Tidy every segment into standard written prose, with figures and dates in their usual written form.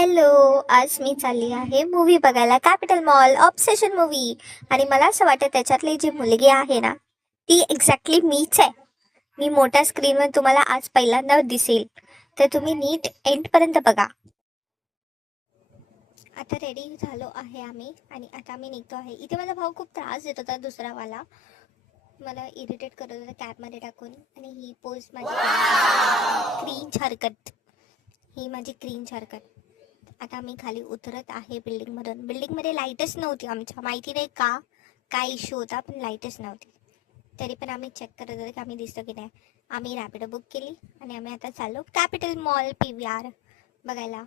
Hello. आज मी चालली आहे मूवी बघायला, कॅपिटल मॉल ऑब्सेशन मूवी. आणि मला असं वाटतं त्याच्यातली जी मुलगी आहे ना, ती एक्झॅक्टली मीच आहे. मी मोठ्या स्क्रीनवर तुम्हाला आज पहिल्यांदा दिसेल, तर तुम्ही नीट एंडपर्यंत बघा. आता रेडी झालो आहे आम्ही आणि आता आम्ही निघतो आहे. इथे माझा भाऊ खूप त्रास देत होता, दुसरावाला मला इरिटेट करत होता कॅबमध्ये टाकून. आणि ही पोज माझी क्रींज हरकत, ही माझी क्रींज हरकत. आता आम्ही खाली उतरत आहे बिल्डिंगमधून. बिल्डिंगमध्ये लाईटच नव्हती आमच्या, माहिती नाही का काय इश्यू होता, पण लाईटच नव्हती. तरी पण आम्ही चेक करत होतो की आम्ही दिसतो की नाही. आम्ही रॅपिडो बुक केली आणि आम्ही आता चाललो कॅपिटल मॉल PVR बघायला.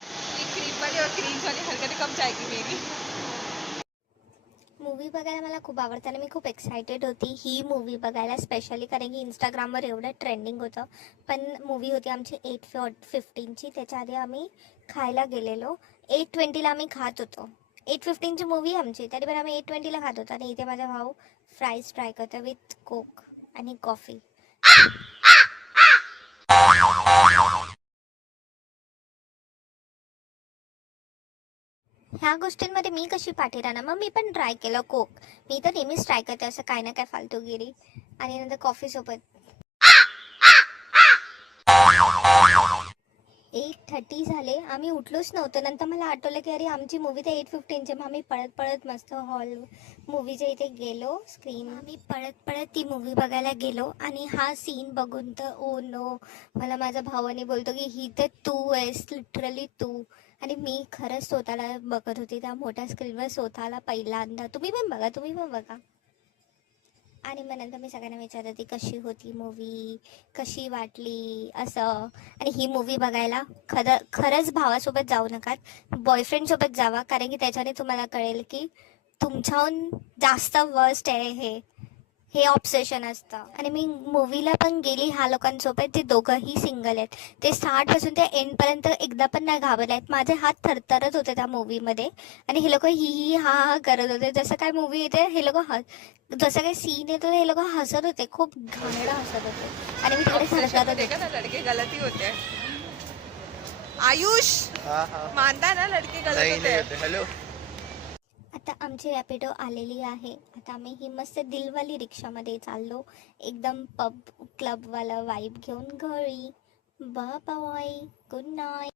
क्रीम वाली और क्रीम्स वाली हरकतें कब जाएगी मेरी। मूवी बघायला मला खूप आवडतं आणि मी खूप एक्सायटेड होती ही मूवी बघायला, स्पेशली कारण की इंस्टाग्रामवर एवढं ट्रेंडिंग होतं. पण मूवी होती आमची 8:15ची. त्याच्या आधी आम्ही खायला गेलेलो. 8:20ला आम्ही खात होतो. 8:15ची मूवी आमची, तरी पण आम्ही 8:20ला खात होतो. आणि इथे माझा भाऊ फ्राईज ट्राय करतो विथ कोक आणि कॉफी. ह्या गोष्टींमध्ये मी कशी पाठी राहणार, मग मी पण ट्राय केलं कोक. मी तर नेहमीच ट्राय करते असं काय ना काय फालतूगिरी. आणि नंतर कॉफीसोबत 8:30 झाले, आम्ही उठलोच नव्हतो. नंतर मला आठवलं की अरे आमची मूवी तर 8:15ची. मग आम्ही पळत पळत मस्त हॉल मूवीच्या इथे गेलो स्क्रीन. आम्ही पळत पळत ती मूवी बघायला गेलो. आणि हा सीन बघून तर ओ नो, मला माझ्या भावाने बोलतो की ही तर तू आहेस, लिटरली तू. आणि मी खरंच स्वतःला बघत होती त्या मोठ्या स्क्रीनवर, स्वतःला पहिल्यांदा. तुम्ही पण बघा, तुम्ही पण बघा. आणि मग नंतर मी सगळ्यांना विचारत होती कशी होती मूवी, कशी वाटली असं. आणि ही मूवी बघायला खरंच भावासोबत जाऊ नका, बॉयफ्रेंडसोबत जावा. कारण की त्याच्याने तुम्हाला कळेल की तुमच्याहून जास्त वर्स्ट आहे हे हे ऑब्सेशन असतं. आणि मी मूवीला पण गेली ह्या लोकांसोबत जे दोघंही सिंगल आहेत. ते स्टार्टपासून ते एंडपर्यंत एकदा पण नाही घाबरले आहेत. माझे हात थरथरत होते त्या मूवीमध्ये. आणि हे लोक ही ही हा हा करत होते. जसं काय मूवी येते हे लोक जसं काही सीन येतो हे लोक हसत होते, खूप घाणेरडं हसत होते. आणि मी तिकडे ऑब्सेशन में थरथरत देखा होते. ना लड़के गलत ही होते हैं। आयुष हाँ हाँ मानता ना लड़के गलत सही होते नहीं हैं। होते। हेलो आता आमची रॅपिडो आलेली आहे. आता आम्ही ही मस्त दिलवाली रिक्षामध्ये चाललो, एकदम पब क्लबवाला वाईब घेऊन घरी. Bye bye, good night.